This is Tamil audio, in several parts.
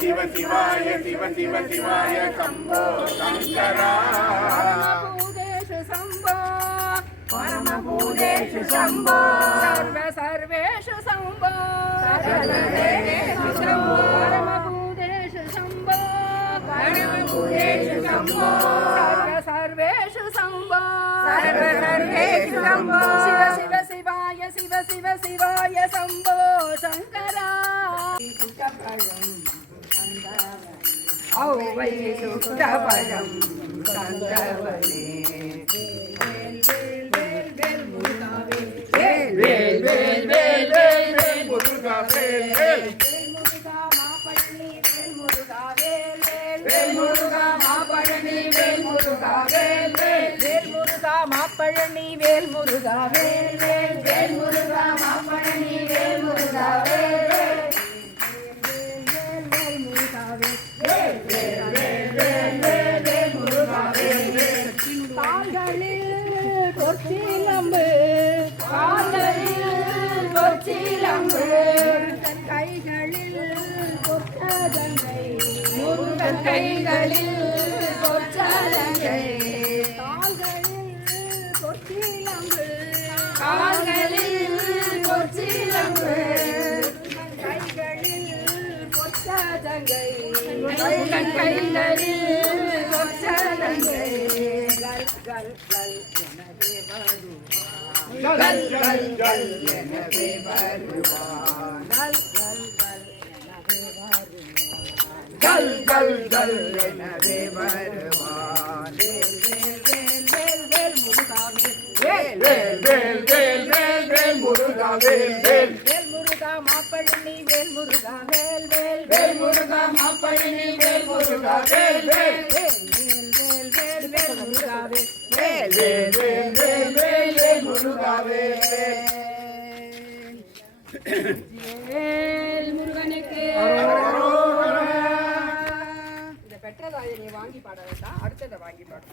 శివ శివాయ శివ శివ శివాయ శంభో శంకర పూజేషు శంభో పరమ పూజేషు శంభో సర్వ సర్వేషు శంభో సర్వేషు శంభో పరమ పూజేషు శంభో పరమ పూజేషు శంభో சிவ சிவ சிவாய சிவ சிவ சிவாய சம்போ சங்கரா ஔவை சுத்தபலம் தந்தவனே வேல் முருகா வேல் வேல் வேல் முருகா மாபழனி வேல் முருகா வேல் வேல் வேல் முருகா வேல் வேல் வேல் வேல் வேல் வேல் முருகா வேல் வேல் கால்களில் கால்களில் தன் கைகளில் பொற்கதங்கை முருகன் கைகளில் பொற்சலங்கை வேல் வேல் வேல் வேல் வேல் முருகா வேல் வேல் வேல் முருகா மாப்பழனி வேல் முருகா வேல் வேல் வேல் முருகா மாப்பழனி வேல் முருகா வேல் வேல் வேல் வேல் வேல் வேல் முருகா வேல் வேல் வேல் வேல் வேல் வேல் முருகா வேல் வேல் வேல் முருகனுக்கு இந்த பெற்றதாயை நீ வாங்கி பாட வேண்டாம். அடுத்ததை வாங்கி பாடு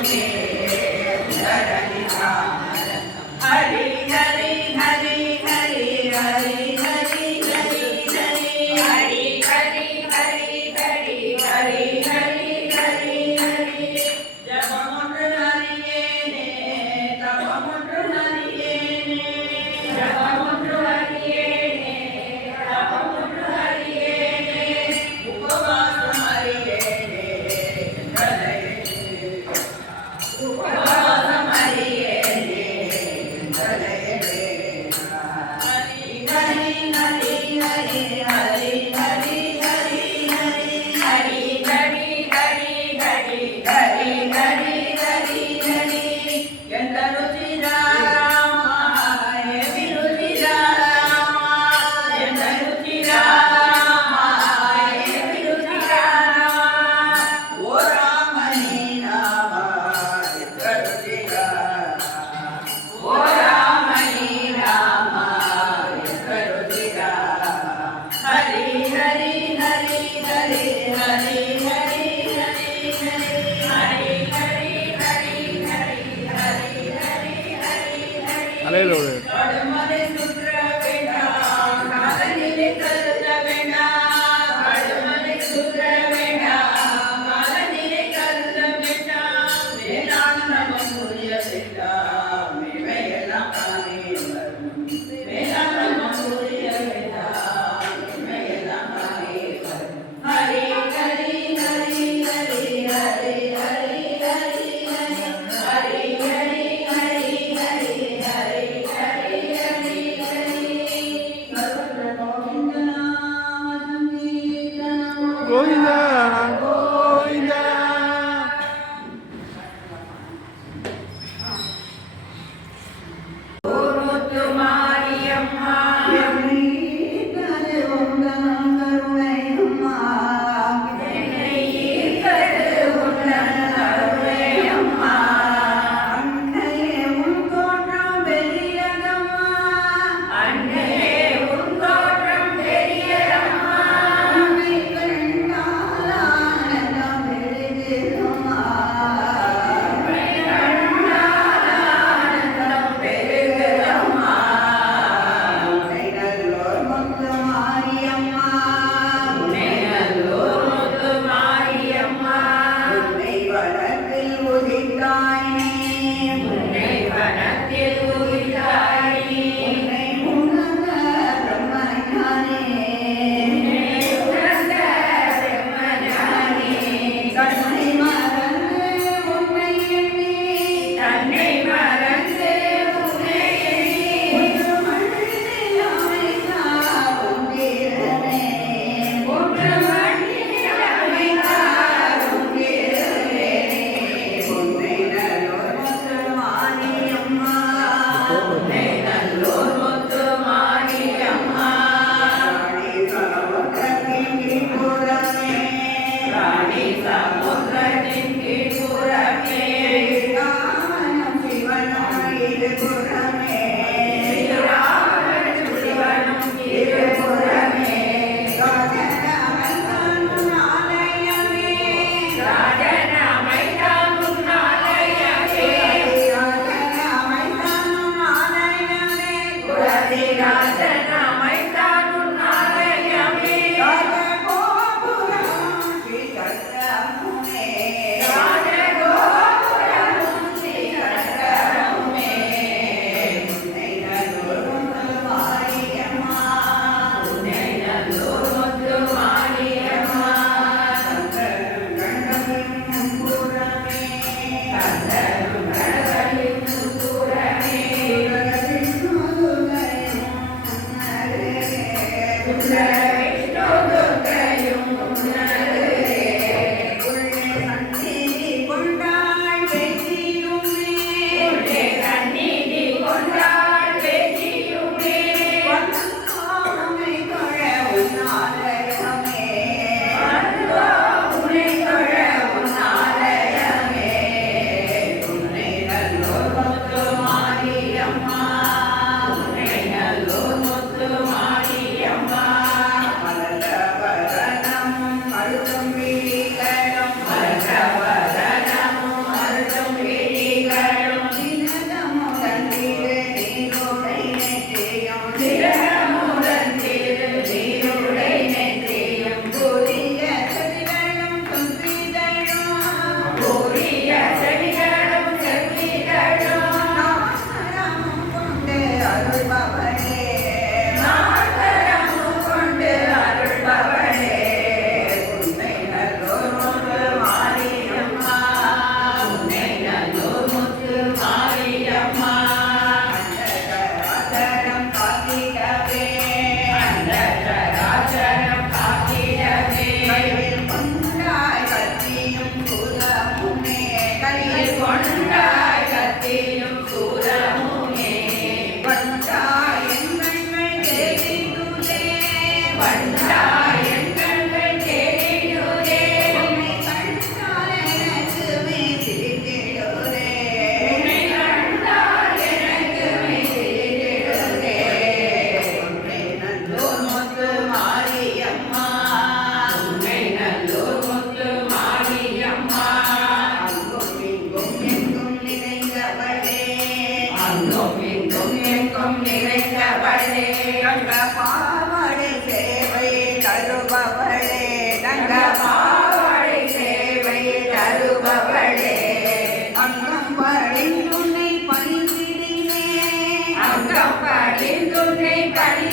தித்திக்குமே உதரடி தாமரம் ஹரி declaro Yeah. everybody.